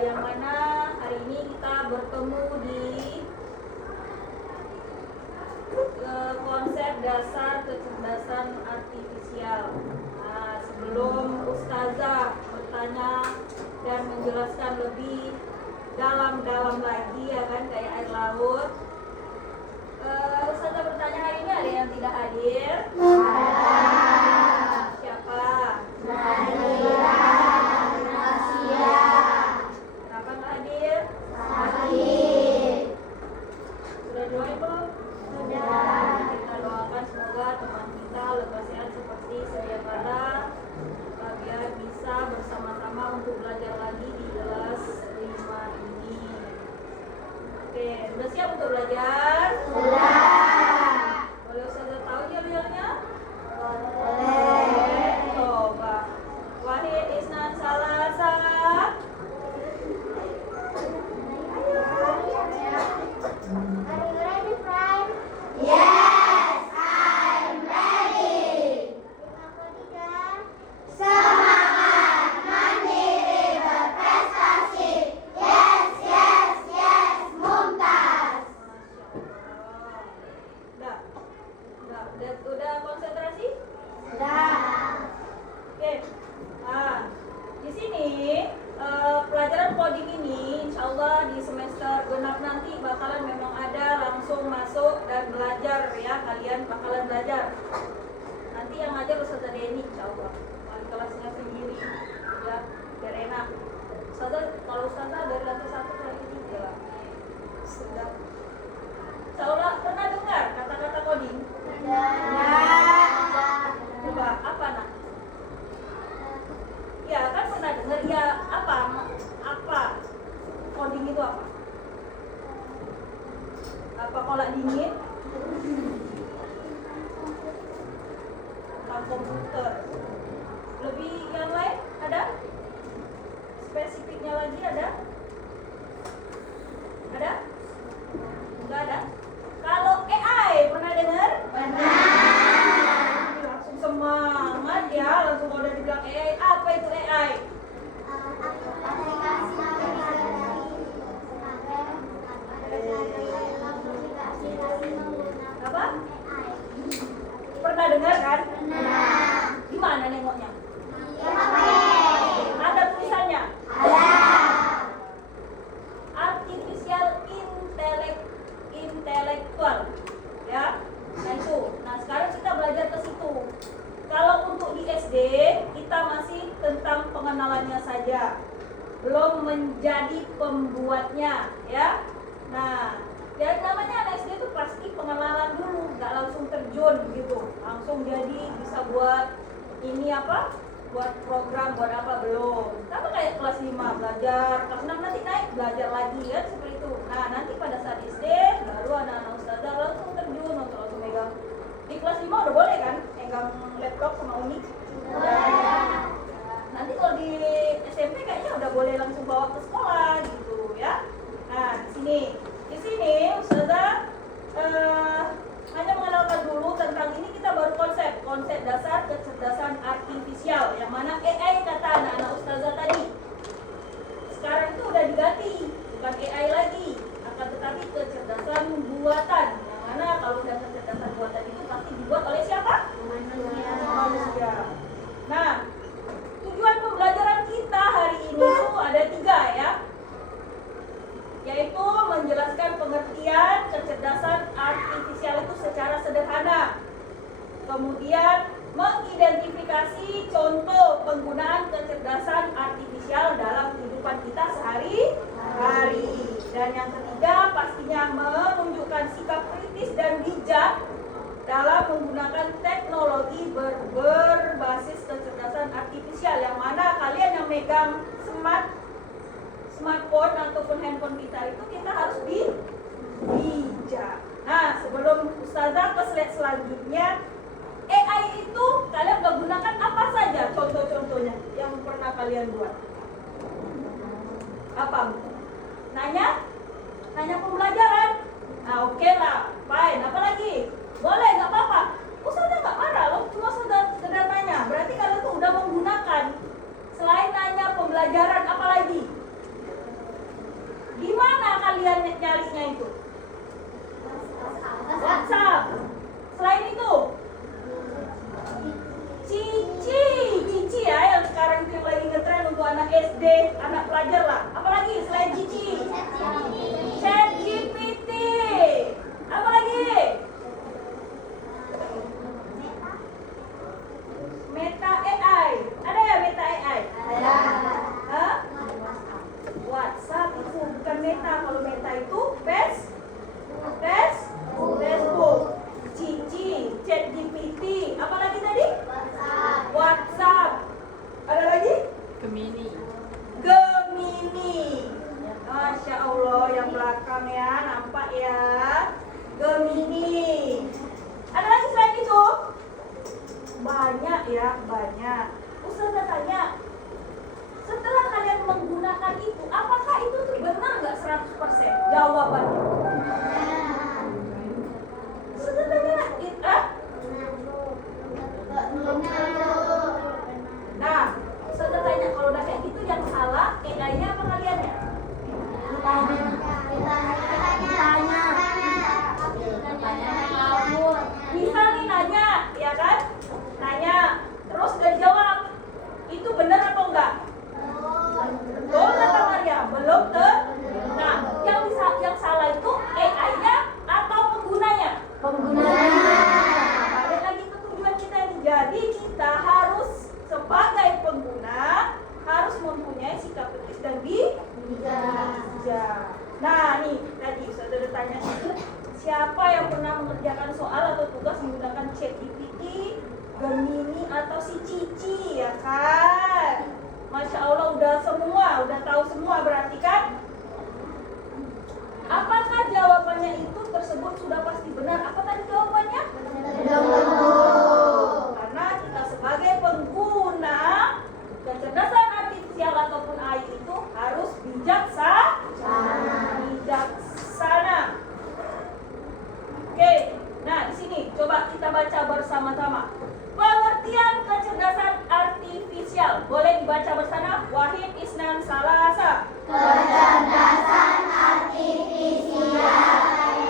yang mana hari ini kita bertemu di konsep dasar kecerdasan artifisial. Nah, sebelum Ustazah bertanya dan menjelaskan lebih dalam-dalam lagi, ya kan, kayak air laut, Ustazah bertanya hari ini ada yang tidak hadir? Siapa? Kenapa nggak hadir? Sudah doain belum? Kita doakan semoga teman kita lekas sehat seperti sedia kala, biar bisa bersama-sama untuk belajar lagi di kelas 5 ini. Oke, udah siap untuk belajar? Boleh Ustazah tahu jadwalnya? Boleh. Coba. Wahid, Isnan, Salasa. Udah konsentrasi? Oke. Nah, di sini pelajaran coding ini insyaallah di semester genap nanti bakalan memang ada langsung masuk dan belajar ya, kalian bakalan belajar. Nanti yang ngajar Ustazah Deni insyaallah. Wali kelasnya sendiri ya, biar enak. Ustazah, kalau Ustazah dari lantai 1 ke lantai 3. Sudah. Insyaallah pernah dengar kata-kata coding? Coba apa nak? Ya kan pernah dengar ya, apa coding itu apa? Apa kolak dingin? Tentang komputer. Lebih yang lain ada? Spesifiknya lagi ada? Ada? Enggak ada? Kalau AI pernah dengar? Langsung semangat ya, langsung kalau udah dibilang AI, apa itu AI? Apa? Pernah dengar kan? Gimana nengoknya? Ada tulisannya? Artificial intelektual, ya. Nah itu. Nah sekarang kita belajar ke situ. Kalau untuk di SD kita masih tentang pengenalannya saja, belum menjadi pembuatnya, ya. Nah, yang namanya anak SD itu pasti pengenalan dulu, nggak langsung terjun gitu, langsung jadi bisa buat ini apa? Buat program, buat apa belum. Sama kayak kelas 5 belajar, kelas 6 nanti naik belajar lagi kan seperti itu. Nah nanti pada saat SD baru anak-anak Ustazah langsung terjun untuk langsung megang. Di kelas 5 udah boleh kan megang laptop sama Uni? Udah. Nanti kalau di SMP kayaknya udah boleh langsung bawa ke sekolah gitu ya. Nah di sini Ustazah hanya mengenalkan dulu tentang ini, kita baru konsep dasar kecerdasan artifisial, yang mana AI kata anak-anak Ustazah tadi. Sekarang itu udah diganti, bukan AI lagi, akan tetapi kecerdasan buatan, yang mana kalau udah kecerdasan buatan itu pasti dibuat oleh siapa? Manusia. Nah, tujuan pembelajaran kita hari ini tuh ada 3 ya, yaitu menjelaskan pengertian kecerdasan artifisial itu secara sederhana, kemudian mengidentifikasi contoh penggunaan kecerdasan artifisial dalam kehidupan kita sehari-hari, dan yang ketiga pastinya menunjukkan sikap kritis dan bijak dalam menggunakan teknologi berbasis kecerdasan artifisial, yang mana kalian yang megang smartphone ataupun handphone kita itu kita harus bijak. Nah, sebelum Ustazah ke slide selanjutnya, AI itu kalian menggunakan apa saja contoh-contohnya yang pernah kalian buat? Apa? Nanya pembelajaran. Nah, oke lah, fine. Apa lagi? Boleh, nggak apa-apa. Ustazah nggak marah loh, cuma sekedar nanya. Berarti kalian tuh udah menggunakan selain nanya pembelajaran apa lagi? SD, anak pelajar lah. Apalagi selain Cici? ChatGPT. Apa lagi? Meta AI. Ada ya Meta AI? Ada. Hah? WhatsApp itu bukan Meta. Kalau Meta itu Facebook. Cici, ChatGPT. Apa lagi tadi? WhatsApp. Ada lagi? Gemini. Masya Allah, yang belakang ya, nampak ya. Gemini. Ada lagi selain itu? Banyak ya, banyak. Ustazah tanya, setelah kalian menggunakan itu, apakah itu tuh benar nggak 100%? Jawabannya. Ustazah tanya, Nah, Ustazah tanya, kalau udah kayak gitu yang salah, AI-nya apa kaliannya? Misal nih nanya, ya kan? Nanya, terus udah dijawab. Itu benar atau enggak? Betul kata Maria, belum Nah, yang salah itu AI-nya atau penggunanya? Balik lagi ke tujuan kita ini. Jadi kita harus sebagai pengguna harus mempunyai sikap kritis dan bijak. Nah, nih tadi saudara tanya, siapa yang pernah mengerjakan soal atau tugas menggunakan ChatGPT, Gemini atau si Cici, ya kan? Masya Allah, udah tahu semua berarti kan? Apakah jawabannya itu tersebut sudah pasti benar? Apa tadi jawabannya? Karena kita sebagai pengguna kecerdasan artifisial ataupun AI itu harus bijaksana. Oke, nah di sini coba kita baca bersama-sama. Pengertian kecerdasan artifisial boleh dibaca bersama. Wahid, Isnan, Salasa. Kecerdasan artifisial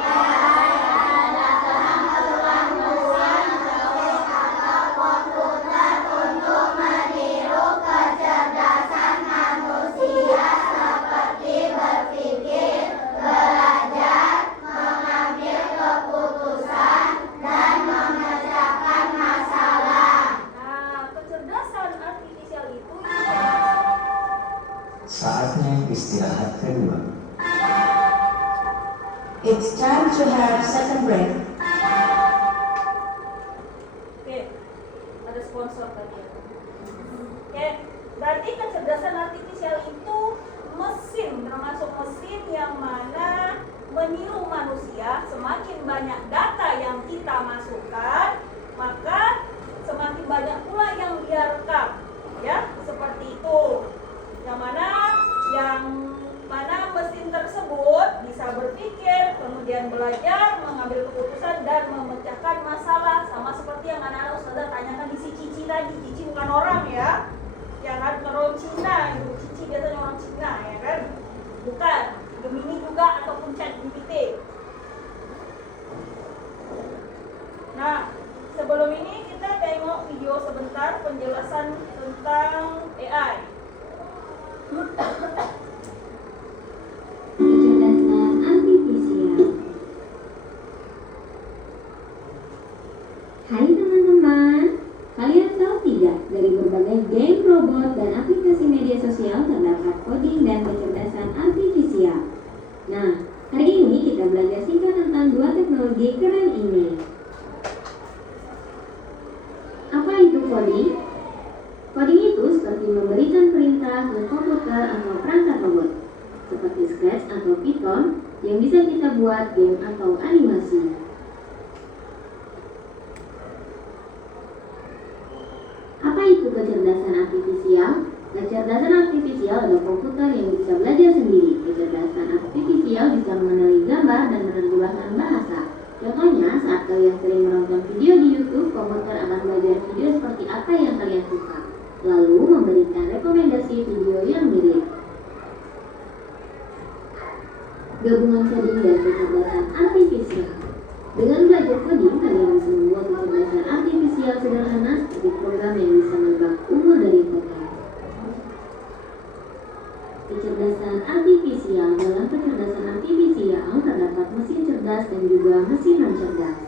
adalah kemampuan manusia atau komputer untuk meniru kecerdasan manusia seperti berpikir, belajar, mengambil keputusan, dan memecahkan masalah. Nah, kecerdasan artifisial itu Saatnya istirahat kedua. It's time to have second break. Oke, ada sponsor tadi. Oke, berarti kecerdasan artifisial itu mesin, termasuk mesin yang mana meniru manusia. Semakin banyak data yang kita masukkan, maka semakin banyak pula yang direkam, ya, seperti itu. Yang mana mesin tersebut bisa berpikir, kemudian belajar, mengambil keputusan, dan memecahkan masalah. Sama seperti yang anak-anak Ustazah tanyakan di si Cici tadi. Cici bukan orang ya, yang kan orang Cina itu. Cici biasanya orang Cina ya kan, bukan. Gemini juga ataupun ChatGPT. Nah, sebelum ini kita tengok video sebentar penjelasan tentang AI. Kecerdasan artifisial. Hai teman-teman, kalian tahu tidak dari berbagai game, robot, dan aplikasi media sosial terdapat coding dan kecerdasan artifisial. Nah, hari ini kita belajar singkat tentang dua teknologi keren ini. Apa itu coding? Coding itu seperti memberikan perintah ke komputer atau perangkat robot, seperti Scratch atau Python yang bisa kita buat game atau animasi. Apa itu kecerdasan artifisial? Kecerdasan artifisial adalah komputer yang bisa belajar sendiri. Kecerdasan artifisial bisa mengenali gambar dan menerjemahkan bahasa. Contohnya, saat kalian sering menonton video di YouTube, komputer akan belajar video seperti apa yang kalian suka, lalu memberikan rekomendasi video yang mirip. Gabungan coding dan kecerdasan artifisial. Dengan belajar coding, kalian bisa membuat kecerdasan artifisial sederhana seperti program yang bisa menebak umur dari foto. kecerdasan artifisial. Dalam kecerdasan artifisial terdapat mesin cerdas dan juga mesin non cerdas.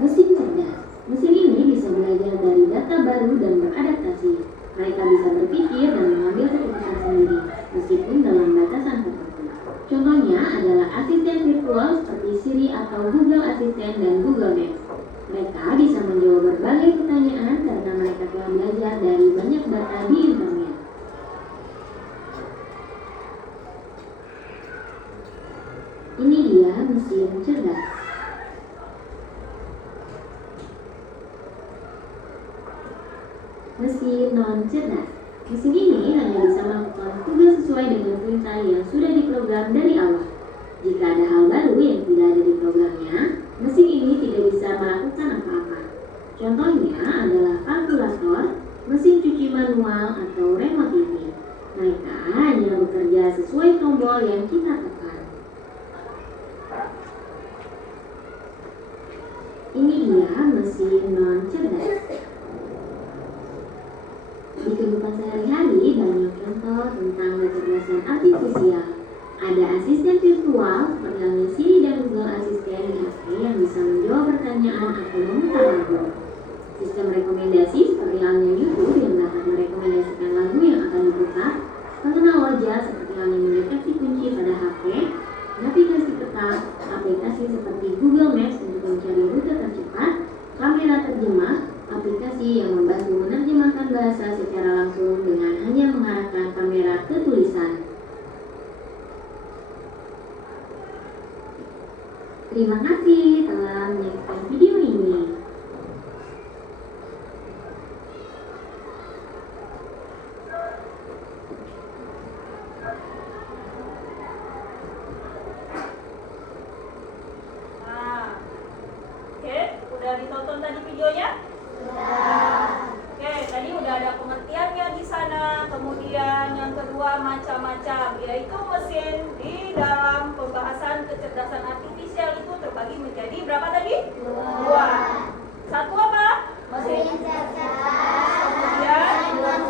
Mesin cerdas. Mesin ini bisa belajar dari data baru dan beradaptasi. Mereka bisa berpikir dan mengambil keputusan sendiri, meskipun dalam batasan tertentu. Contohnya adalah asisten virtual seperti Siri atau Google Assistant dan Google Maps. Mereka bisa menjawab berbagai pertanyaan karena mereka telah belajar dari banyak data di internet. Ini dia mesin cerdas. Mesin non cerdas. Mesin ini hanya bisa melakukan tugas sesuai dengan perintah yang sudah diprogram dari awal. Jika ada hal baru yang tidak ada di programnya, mesin ini tidak bisa melakukan apa-apa. Contohnya adalah kalkulator, mesin cuci manual, atau remote TV. Mereka hanya bekerja sesuai tombol yang kita tekan. Ini dia mesin non cerdas. Di kehidupan sehari-hari banyak contoh tentang kecerdasan artifisial. Ada asisten virtual seperti halnya Siri dan Google Assistant di HP yang bisa menjawab pertanyaan atau memutar lagu. Sistem rekomendasi seperti halnya YouTube yang dapat merekomendasikan lagu yang akan diputar. Pengenal wajah seperti halnya mendeteksi kunci pada HP. Navigasi peta, aplikasi seperti Google Maps untuk mencari rute tercepat. Kamera terjemah, aplikasi yang membantu menerjemahkan bahasa secara langsung dengan hanya mengarahkan kamera ke tulisan. Terima kasih telah menyaksikan video ini. Udah ditonton tadi videonya? Oke, tadi udah ada pengertiannya di sana. Kemudian yang kedua macam-macam, yaitu mesin di dalam pembahasan kecerdasan artifisial itu terbagi menjadi berapa tadi? Dua. Satu apa? Mesin cerdas. Kemudian non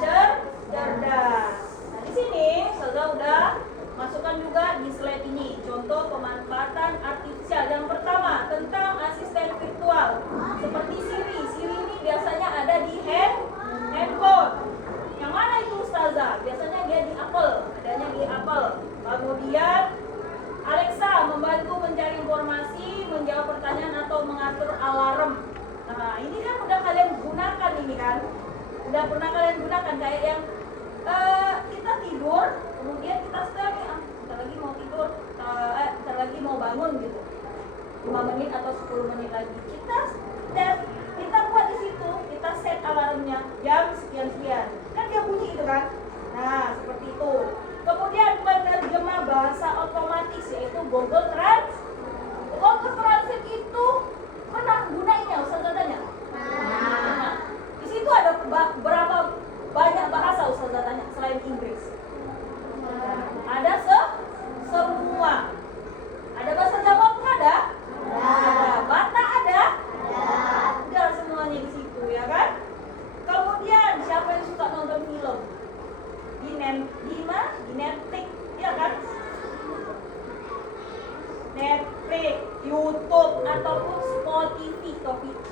cerdas. Nah di sini Ustazah udah masukkan juga di slide ini contoh pemanfaatan artifisial. Yang pertama tentang asisten virtual seperti Siri. Siri ini biasanya ada di handphone. Yang mana itu Ustazah? Biasanya dia di Apple, adanya di Apple. Kemudian Alexa membantu mencari informasi, menjawab pertanyaan atau mengatur alarm. Nah ini kan udah kalian gunakan ini kan, udah pernah kalian gunakan kayak yang kita tidur, kemudian kita setel nih, bentar lagi mau tidur, bentar lagi mau bangun gitu, 5 menit atau 10 menit lagi kita buat di situ, kita set alarmnya jam sekian-sekian, kan dia bunyi itu kan. Nah seperti itu. Kemudian penerjemah bahasa otomatis yaitu Google Translate itu pernah gunainnya Ustazah tanya? Nah, di situ ada berapa banyak bahasa Ustazah tanya selain Inggris? Ada semua. Ada bahasa Jawa pun ada? Ada. Batak ada? Ada semuanya di situ ya kan? Kemudian siapa yang suka nonton film? Di Netflix, ya kan? Netflix, YouTube ataupun Spotify.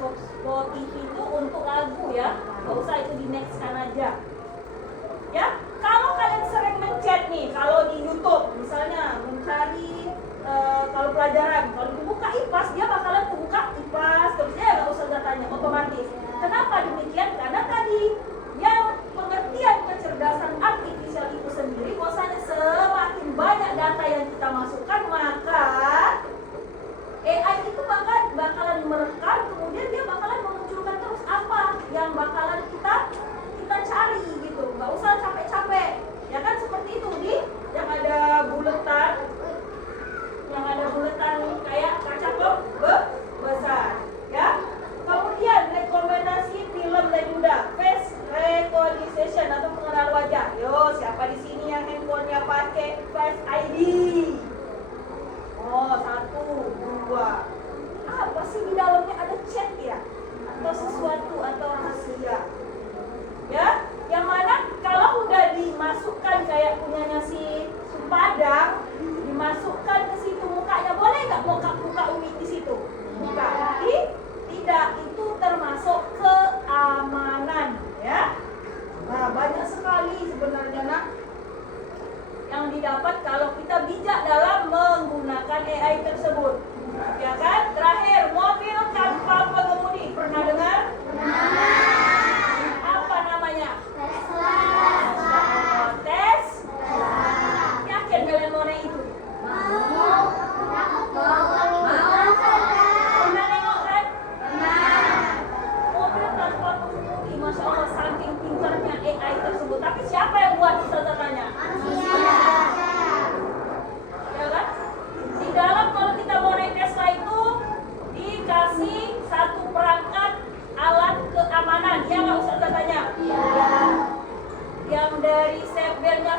Spotify itu untuk lagu ya. Gak usah itu di nextkan aja. Ya, kalau kalian sering mencet nih, kalau di YouTube misalnya mencari kalau pelajaran, kalau dibuka IPAS dia bakalan membuka IPAS terusnya ya nggak usah tanya otomatis. Kenapa demikian? Karena tadi yang pengertian kecerdasan artifisial itu sendiri bahwasanya semakin banyak data yang kita masukkan maka AI itu bakalan merekam, kemudian dia bakalan memunculkan terus apa yang bakalan kita cari gitu. Nggak usah capek-capek ya kan, seperti itu di yang ada buletan kayak kaca besar ya. Kemudian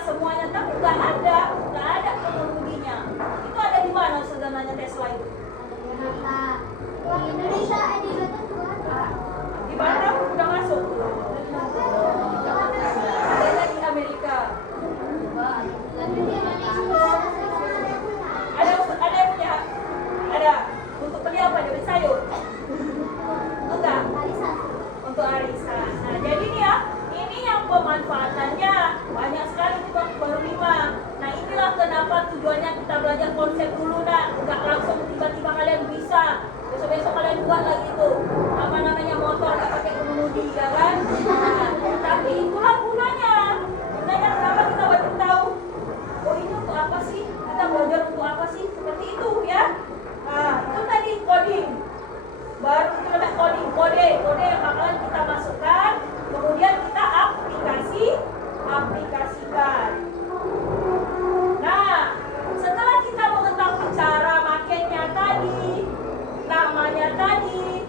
semuanya, tapi nggak ada pengemudinya. Itu ada di mana sebenarnya Tesla itu? Di Indonesia di Batam juga ada. Di Batam udah masuk. Adanya di Amerika. Ada yang punya? Ada. Untuk beli apa? Beli sayur? Enggak. Untuk arisan. Nah, jadi nih ya, ini yang pemanfaatannya banyak sekali itu baru 5. Nah, inilah kenapa tujuannya kita belajar konsep dulu, nak. Enggak langsung tiba-tiba kalian bisa. Besok-besok kalian buat lagi tuh apa namanya motor nggak pakai pengemudi, ya kan? Nah, tapi itulah gunanya. Gunanya kenapa kita wajib tahu? Oh, ini untuk apa sih? Kita belajar untuk apa sih? Seperti itu ya. Nah, itu tadi coding. Baru itu namanya kode yang bakalan kita masukkan, kemudian kita aplikasikan. Nah, setelah kita mengetahui cara makainya tadi, namanya tadi,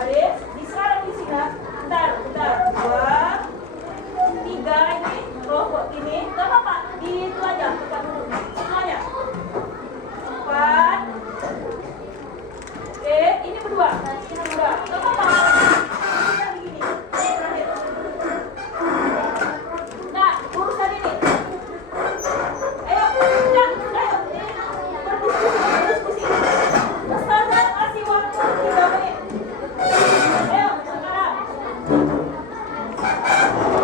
Baris. Sekarang di sini. Bentar. 2, 3 ini kelompok ini. Gak apa-apa. Di itu aja. Buka dulu. Semuanya. 4. Oke, ini berdua. Gak apa-apa. Kita begini. Ini terakhir. Nah, urusan ini. Ayo. Berdiskusi. Ustazah kasih waktu 3 menit. Ayo, sekarang.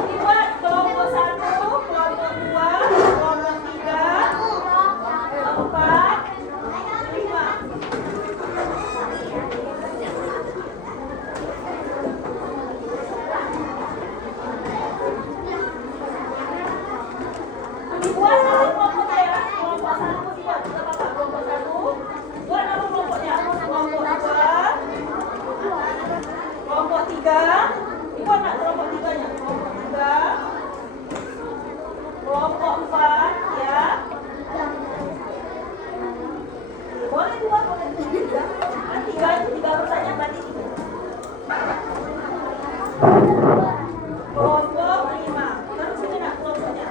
Dibuat kelompok 1, kelompok 2, kelompok 3, 4, 5. Dibuat nama kelompoknya ya. Kelompok 1 dibuat. Tidak apa-apa. Kelompok 1. Buat nama kelompoknya. Kelompok 2. Kelompok 3. Dibuat nak kelompok 3-nya. Kelompok 3. Kelompok 4 ya. Boleh 2, boleh 3. Kan 3 itu 3 urusannya berarti 3. Kelompok 5. Terus ini nak kelompoknya.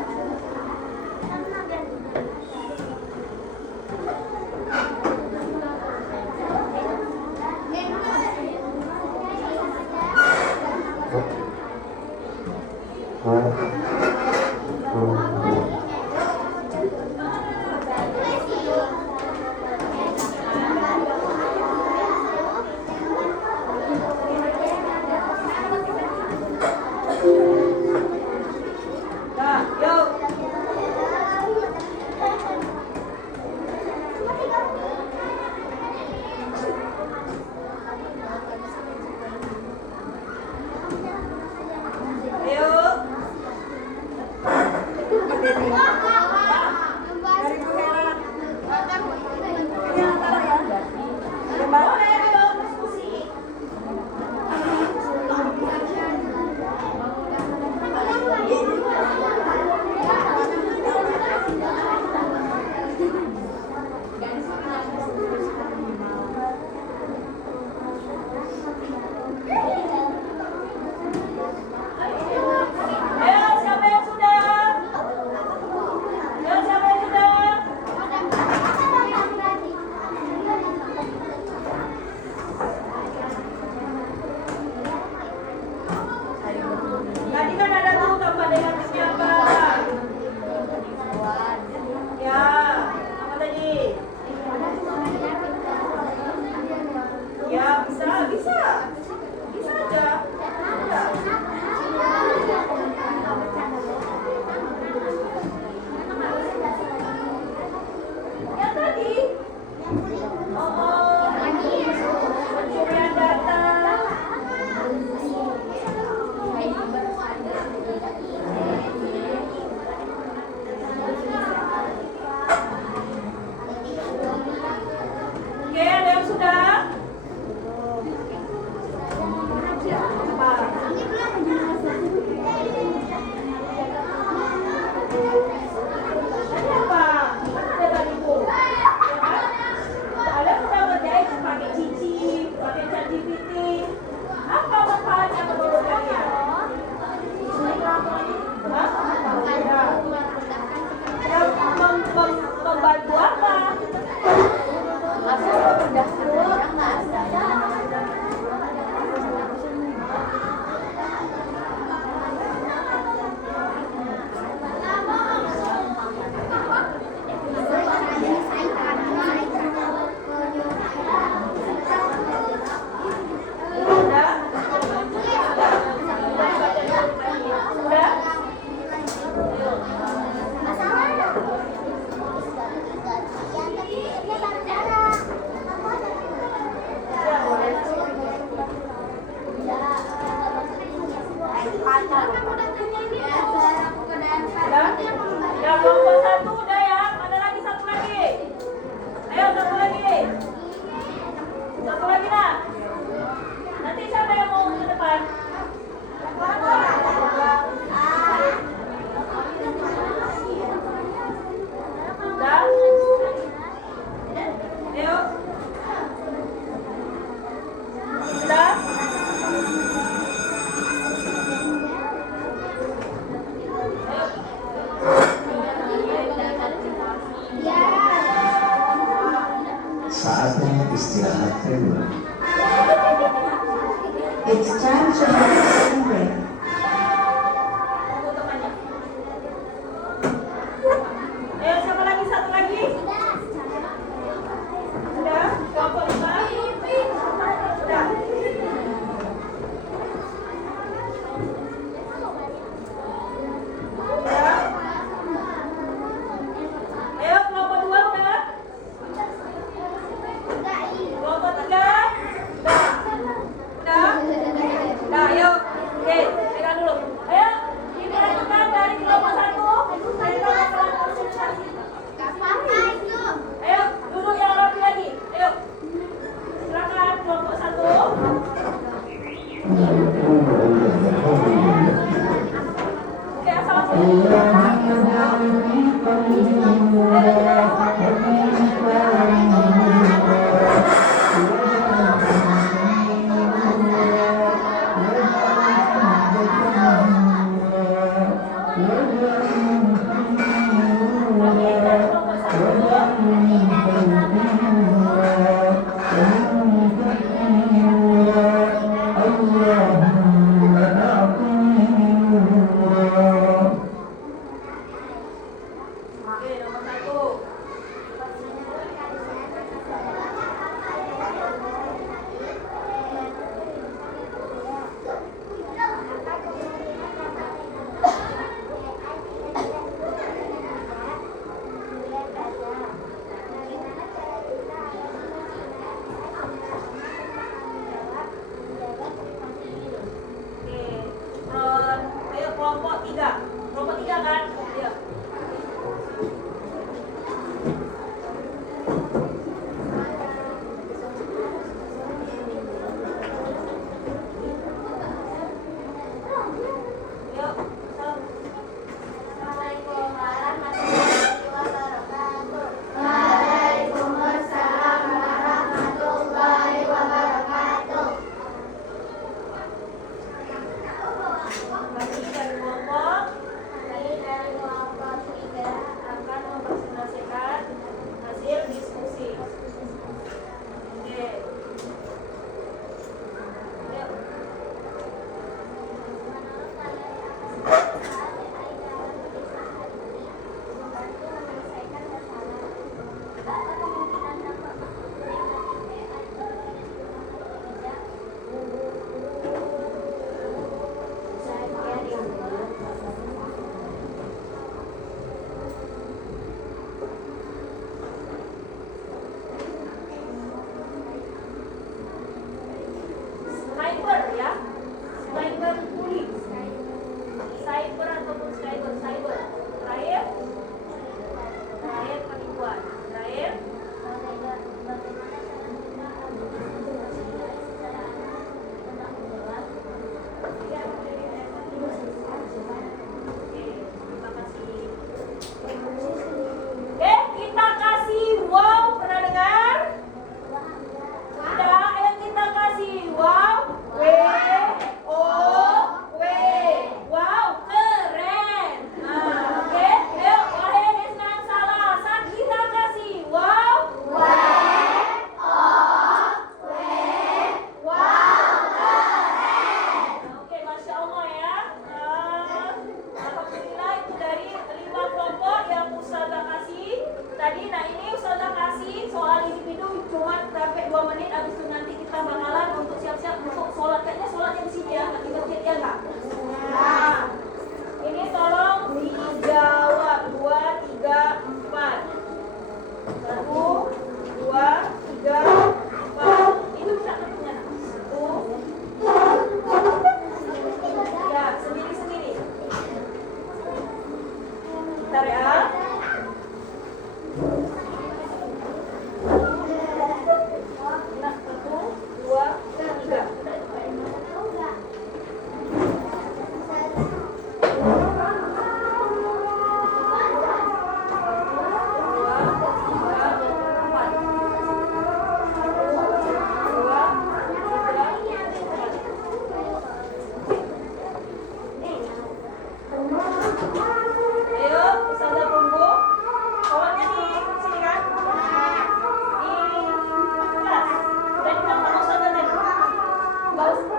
Nah, yuk. Ayo. It's time to have second break. Tunggu temannya. Ayo siapa lagi? Satu lagi. Sudah? Kelompok 5. Sudah. Sudah. Ayo kelompok 2 udah. Kelompok 3. Udah. Nah, ayo. Oke, pegang dulu. Ayo, diperhatikan dari kelompok 1. Dari kelompok 1. Ayo, duduk yang rapi lagi. Ayo. Silakan kelompok 1. Oke, assalamualaikum. Oke, dari kelompok 1. Oke, nomor 1. Oke, ayo kelompok 3. Kelompok 3 kan? Ayo. Ayo, salam. Assalamualaikum warahmatullahi wabarakatuh. Waalaikumsalam warahmatullahi wabarakatuh. Bagi dari kelompok. Dari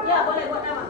Ya, boleh buat nama.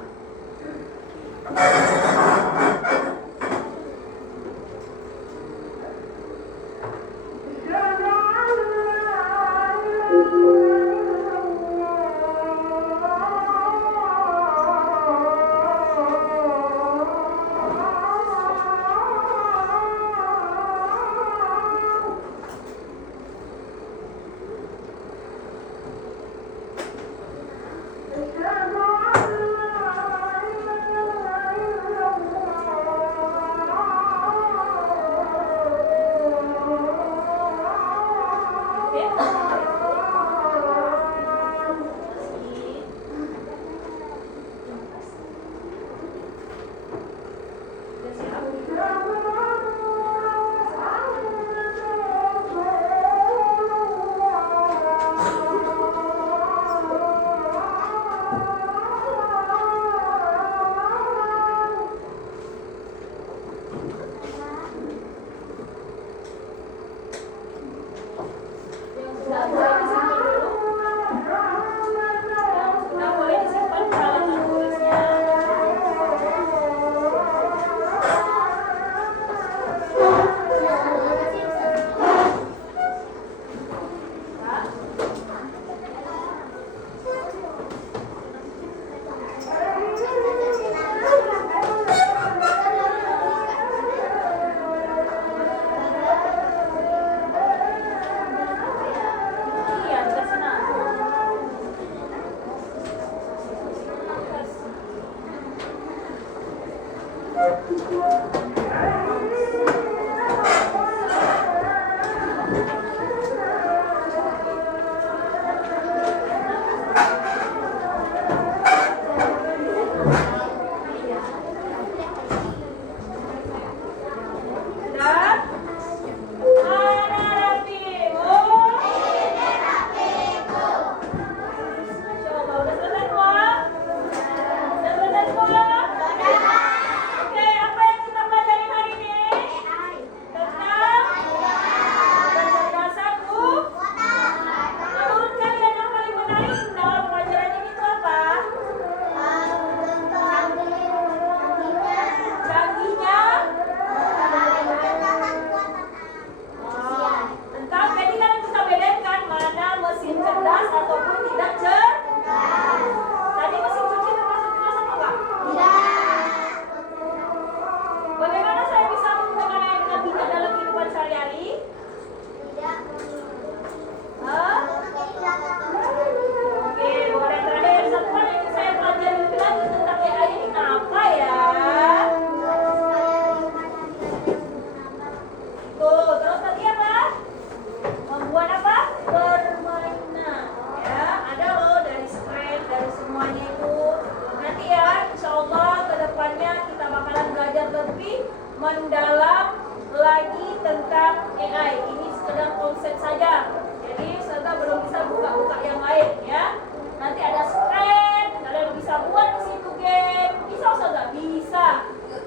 mendalam lagi tentang AI. Ini sekedar konsep saja. Jadi Ustazah belum bisa buka-buka yang lain ya. Nanti ada screen, kalian bisa buat di situ game. Bisa Ustazah? Bisa.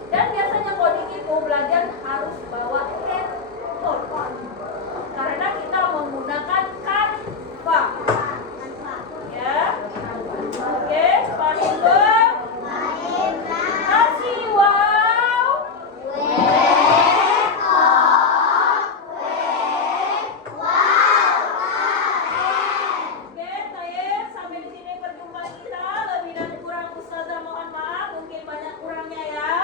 Dan biasanya coding itu belajar harus bawa handphone. Karena kita menggunakan Canva. Ya. Oke, paham belum? Kasih wow. Oke, saya sampai di sini perjumpaan kita. Lebih dan kurang Ustazah mohon maaf, mungkin banyak kurangnya ya.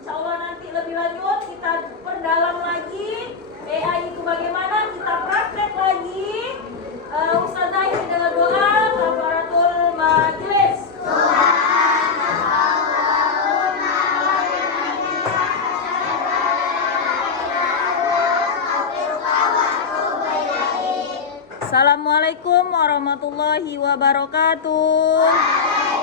Insya Allah nanti lebih lanjut kita perdalam lagi AI itu bagaimana, kita praktek lagi. Ustazah isi dengan doa kafaratul majelis. Assalamualaikum warahmatullahi wabarakatuh.